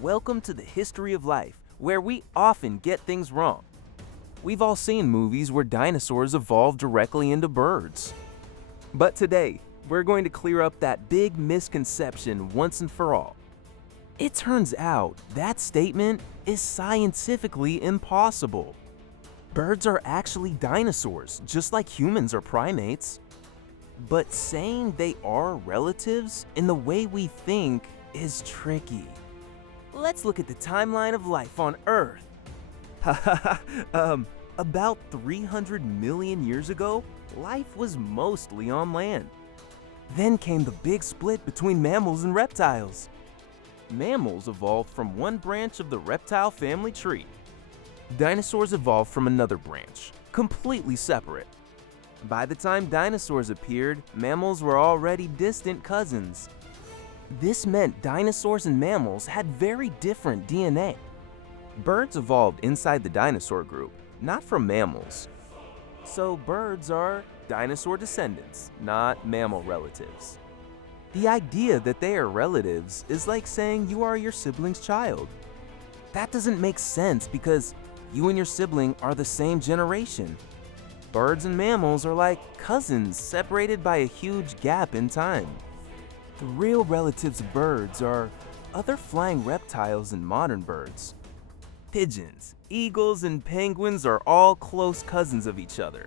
Welcome to the history of life, where we often get things wrong. We've all seen movies where dinosaurs evolved directly into birds. But today, we're going to clear up that big misconception once and for all. It turns out that statement is scientifically impossible. Birds are actually dinosaurs, just like humans are primates. But saying they are relatives in the way we think is tricky. Let's look at the timeline of life on Earth. About 300 million years ago, life was mostly on land. Then came the big split between mammals and reptiles. Mammals evolved from one branch of the reptile family tree. Dinosaurs evolved from another branch, completely separate. By the time dinosaurs appeared, mammals were already distant cousins. This meant dinosaurs and mammals had very different DNA. Birds evolved inside the dinosaur group, not from mammals. So birds are dinosaur descendants, not mammal relatives. The idea that they are relatives is like saying you are your sibling's child. That doesn't make sense because you and your sibling are the same generation. Birds and mammals are like cousins separated by a huge gap in time. The real relatives of birds are other flying reptiles and modern birds. Pigeons, eagles, and penguins are all close cousins of each other.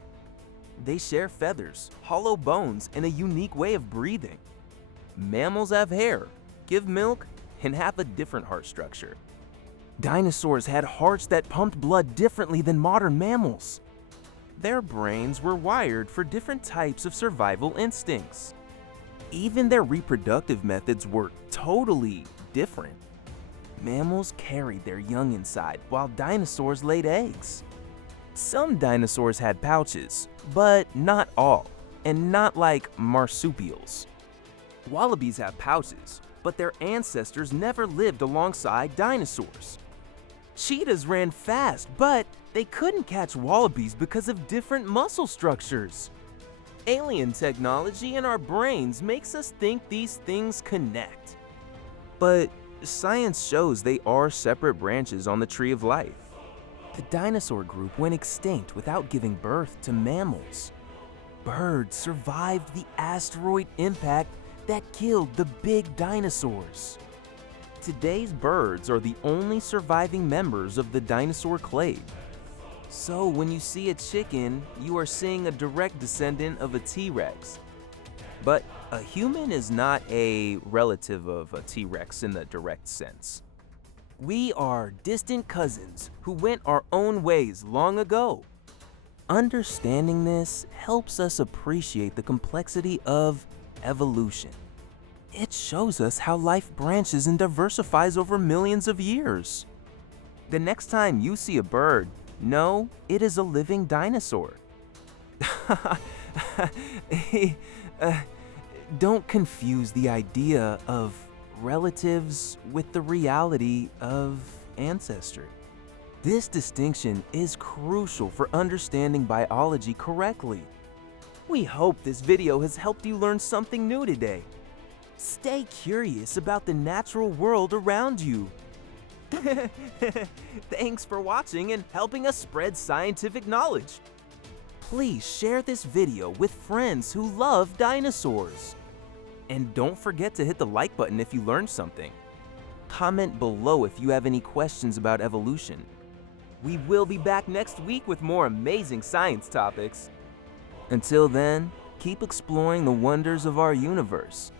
They share feathers, hollow bones, and a unique way of breathing. Mammals have hair, give milk, and have a different heart structure. Dinosaurs had hearts that pumped blood differently than modern mammals. Their brains were wired for different types of survival instincts. Even their reproductive methods were totally different. Mammals carried their young inside, while dinosaurs laid eggs. Some dinosaurs had pouches, but not all, and not like marsupials. Wallabies have pouches, but their ancestors never lived alongside dinosaurs. Cheetahs ran fast, but they couldn't catch wallabies because of different muscle structures. Alien technology in our brains makes us think these things connect. But science shows they are separate branches on the tree of life. The dinosaur group went extinct without giving birth to mammals. Birds survived the asteroid impact that killed the big dinosaurs. Today's birds are the only surviving members of the dinosaur clade. So when you see a chicken, you are seeing a direct descendant of a T-Rex. But a human is not a relative of a T-Rex in the direct sense. We are distant cousins who went our own ways long ago. Understanding this helps us appreciate the complexity of evolution. It shows us how life branches and diversifies over millions of years. The next time you see a bird, know it is a living dinosaur. Don't confuse the idea of relatives with the reality of ancestry. This distinction is crucial for understanding biology correctly. We hope this video has helped you learn something new today. Stay curious about the natural world around you. Thanks for watching and helping us spread scientific knowledge. Please share this video with friends who love dinosaurs. And don't forget to hit the like button if you learned something. Comment below if you have any questions about evolution. We will be back next week with more amazing science topics. Until then, keep exploring the wonders of our universe.